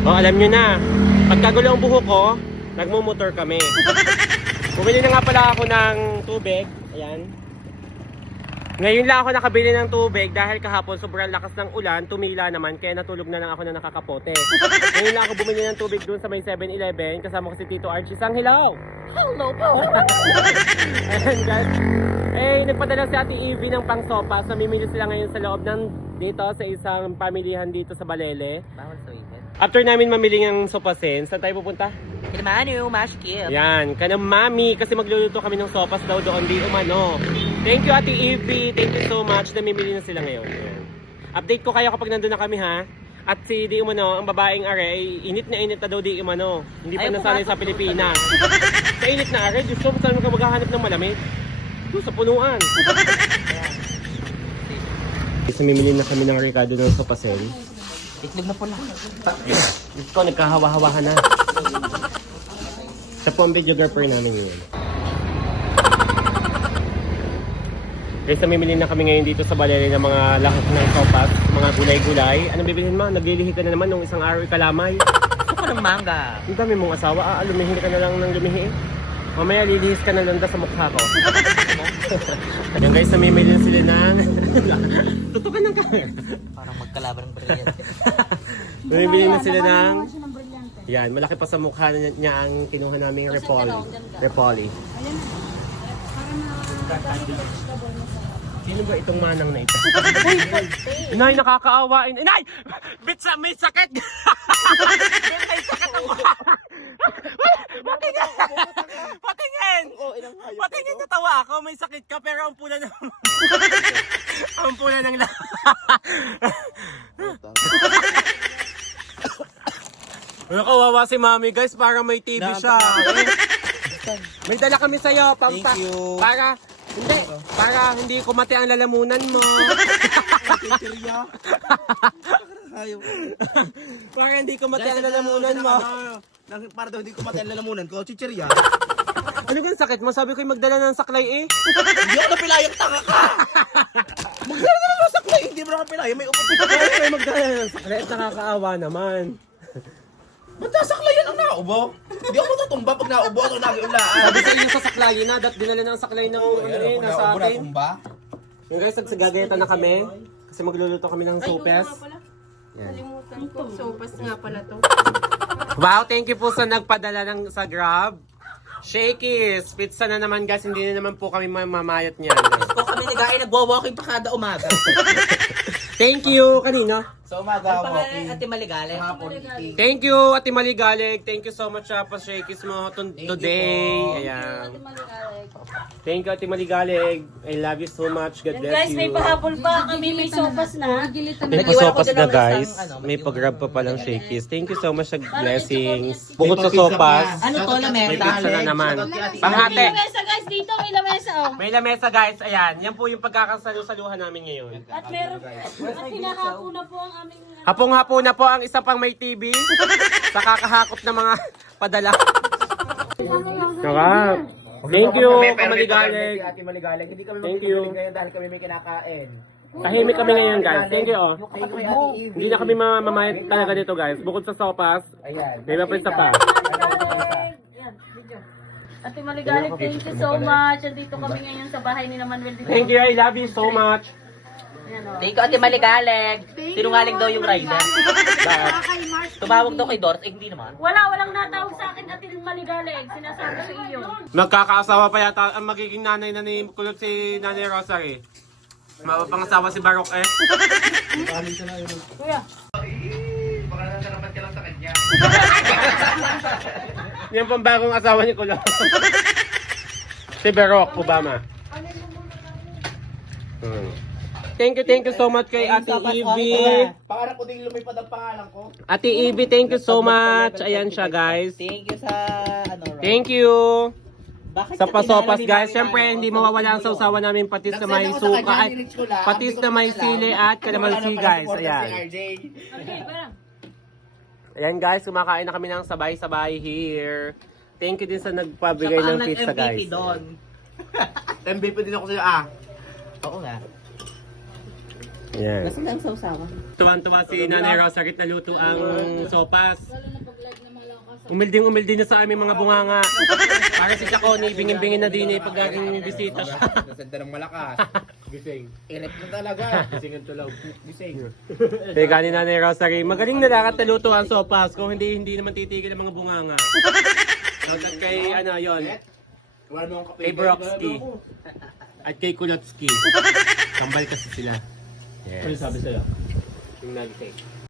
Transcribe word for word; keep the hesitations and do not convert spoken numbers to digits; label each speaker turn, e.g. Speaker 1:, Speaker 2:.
Speaker 1: O, alam nyo na, pagkagulo ang buhok ko, nagmumotor kami. Bumili na nga pala ako ng tubig. Ayan. Ngayon lang ako nakabili ng tubig dahil kahapon sobrang lakas ng ulan, tumila naman, kaya natulog na lang ako na nakakapote. Ngayon lang ako bumili ng tubig doon sa may seven eleven, kasama ko si Tito Archie. Sang hello! Hello po! Ayan guys. Eh, nagpadala si Ate Evie ng pang-sopas. Namimili sila ngayon sa loob ng dito sa isang pamilihan dito sa Balele.
Speaker 2: Bawal suited.
Speaker 1: After namin mamili ng sopasin, saan tayo pupunta?
Speaker 2: Kinamano, mashkip.
Speaker 1: Yan, kanang mami, kasi magluluto kami ng sopas daw doon, di umano. Thank you Ate Evie, thank you so much. Namimili na sila ngayon. Yan. Update ko kayo kapag nandun na kami ha. At si di umano, ang babaeng are, ay init na init na daw di umano. Hindi pa
Speaker 2: Ayaw
Speaker 1: nasanay
Speaker 2: pumasok.
Speaker 1: sa Pilipinas. Sa init na are, Diyos ko, saan ka maghahanap ng malamig? Doon sa punuan. Isa mimili na kami ng Ricardo ng sopasin.
Speaker 2: Itlog na pula.
Speaker 1: Diyos ko, nagkahawa-hawahan na. Siya po ang videographer namin yun. Guys, namimili na kami ngayon dito sa Balele ng mga lahok ng sopas, mga gulay-gulay. Anong bibilhin mo? Naglilihi ka na naman nung isang araw ikalamay.
Speaker 2: Gusto ko ng manga.
Speaker 1: Ang dami mong asawa, ah, lumihin ka na lang ng lumihi. Mamaya lilihis ka na lang sa mukha ko. Ayan guys, namimili na sila ng... Tutukan ng camera.
Speaker 2: Parang magkalaban ng brilyante.
Speaker 1: Namimili na sila ng... Yan, malaki pa sa mukha niya, niya ang kinuha naming repoli. Repoli. Sino ba itong manang na ito? Inay, nakakaawain. Inay! Bitsa, may sakit! May sakit ang mukha! Patingin! Patingin! Patingin, natawa ako. May sakit ka pero ang pula ng... ang pula ng lahat. Nakawawa si Mami guys, para may T V siya. May dala kami sa'yo, pang
Speaker 2: Thank you.
Speaker 1: para, hindi, para hindi kumati ang lalamunan mo. Para hindi kumati ang lalamunan mo.
Speaker 3: Para daw hindi ko matay ang lalamunan ko, chichirya.
Speaker 1: Ano kang sakit mo? Sabi ko yung magdala ng saklay eh.
Speaker 3: Hindi ako napilayang tanga ka! Magdala naman ng saklay, hindi mo na kapilayang, may upot.
Speaker 1: Kaya kayo magdala ng saklay at nakakaawa naman.
Speaker 3: Ba't sasaklayan ang naubo? Hindi ako matutumba pag naubo at nagiulaan.
Speaker 1: Sabi sa inyo sa saklay na, dat dinala ng saklay ng ano eh, nasa atin.
Speaker 3: tumba.
Speaker 1: Yung guys, nagsagagayata na kami. Kasi magluluto kami ng sopes. Yan.
Speaker 4: Kalimutan ko. Sopas nga pala to.
Speaker 1: Wow, thank you po sa nagpadala ng sa Grab. Shakey's, pizza na naman guys, hindi na naman po kami mamamayat niyan.
Speaker 2: Kung kami nag-aay, nagwa-walking pa kada umaga.
Speaker 1: Thank you, kanina.
Speaker 3: Sa umaga,
Speaker 2: Ano pa
Speaker 3: walking.
Speaker 2: nga, Ate Maligale?
Speaker 3: Hapon, eating.
Speaker 1: Thank you, Ate Maligalig. Thank you so much uh, pa Shakey's mo to- today. Ayan. Thank you, Ate Maligalig. I love you so much. God bless
Speaker 4: Guys, may
Speaker 1: you.
Speaker 4: pahabol pa. Kami may sopas na.
Speaker 1: May
Speaker 2: Nag-iwan
Speaker 1: pasopas
Speaker 2: ako
Speaker 1: na
Speaker 2: dun ng
Speaker 1: guys.
Speaker 2: isang, ano,
Speaker 1: May
Speaker 2: may
Speaker 1: pag-grab pa palang Shakey's. Thank you so much sa blessings. Bukod sa
Speaker 3: May pizza
Speaker 1: sopas,
Speaker 3: pa.
Speaker 2: Ano to,
Speaker 1: may
Speaker 2: lamesa?
Speaker 1: pizza na naman.
Speaker 4: May
Speaker 1: Panghati.
Speaker 4: lamesa guys dito. May lamesa oh.
Speaker 1: May lamesa guys. Ayan. Yan po yung pagkakasalu-saluhan namin ngayon.
Speaker 4: At meron. At hinahapo na po ang aming...
Speaker 1: Hapong-hapo na po ang isa pang may T V sa kakahakot na mga padala. Sarap. Thank you, Kamaligalig.
Speaker 3: Ate Maligalig. Hindi kami
Speaker 1: Thank you.
Speaker 3: magkikiligan ngayon dahil kami may kinakain.
Speaker 1: Tahimik kami ngayon guys. Thank you oh.
Speaker 3: Thank you, Ate Evie.
Speaker 1: Hindi na kami mamamayat talaga dito guys. Bukod sa sopas,
Speaker 3: Ayan.
Speaker 1: may mapisa pa.
Speaker 4: Yan, video. Ate Maligalig, thank you so much. Andito kami ngayon sa bahay ni Manuel dito.
Speaker 1: Thank you, I love you so much.
Speaker 4: Yan oh.
Speaker 2: Thank you, Ate Maligaleg. Sinungaling daw yung rider.
Speaker 1: Bakit?
Speaker 2: Tumawag daw kay Doris, eh hindi naman.
Speaker 4: Wala, walang natawag sa akin Ate Maligalig. Sinasabi sa iyo.
Speaker 1: Magkakaasawa pa yata ang magiging nanay na ni kulot si Nanay Rosary. Mapapangasawa si Barok eh.
Speaker 4: Kuya.
Speaker 1: Yan pang bagong asawa ni Kulot. Si Barok Obama. Hmm. Thank you, thank you so much kay Ate Evie.
Speaker 3: Pangarap ko din lumipad ang pangalan ko.
Speaker 1: Ate Evie, thank you so much. Ayan siya guys.
Speaker 2: Thank you sa, ano, right?
Speaker 1: Thank you.
Speaker 2: Bakit
Speaker 1: Sa pasopas
Speaker 2: tinalo ni
Speaker 1: guys,
Speaker 2: Mami
Speaker 1: syempre
Speaker 2: Mano?
Speaker 1: hindi mawawala ang sausawan namin patis na may suka at patis na may sili at kalamansi guys. Ayan.
Speaker 4: Okay, parang.
Speaker 1: Ayan guys, kumakain na kami ng sabay-sabay here. Thank you din sa
Speaker 2: Siya
Speaker 1: nagpabigay
Speaker 2: pa
Speaker 1: ng
Speaker 2: ang
Speaker 1: pizza
Speaker 2: nag-M V P
Speaker 1: guys.
Speaker 2: doon.
Speaker 3: M V P din ako sa'yo ah.
Speaker 2: Oo nga.
Speaker 1: Yan.
Speaker 2: Nasaan lang sa usawa?
Speaker 1: Tuwan-tuwa si Nanay Rosarit na luto ang sopas. Umilding umildi na sa aming mga bunganga. Para si Chaconi, bingin-bingin na din eh pag aking bisita siya.
Speaker 3: Nasanda ng malakas.
Speaker 1: Gising.
Speaker 3: Inip na talaga.
Speaker 1: Gising ang tulaw. Gising. Teka ni Nanay Rosarit, magaling na lakat na luto ang sopas. Kung hindi, hindi naman titigil ang mga bunganga. Shoutout kay, ano, yon,
Speaker 3: Wala mo ang kape.
Speaker 1: kay Broxky. At kay Kulotsky. Kambal kasi sila. Yes. Ano sabi sa'yo? Yung nagising.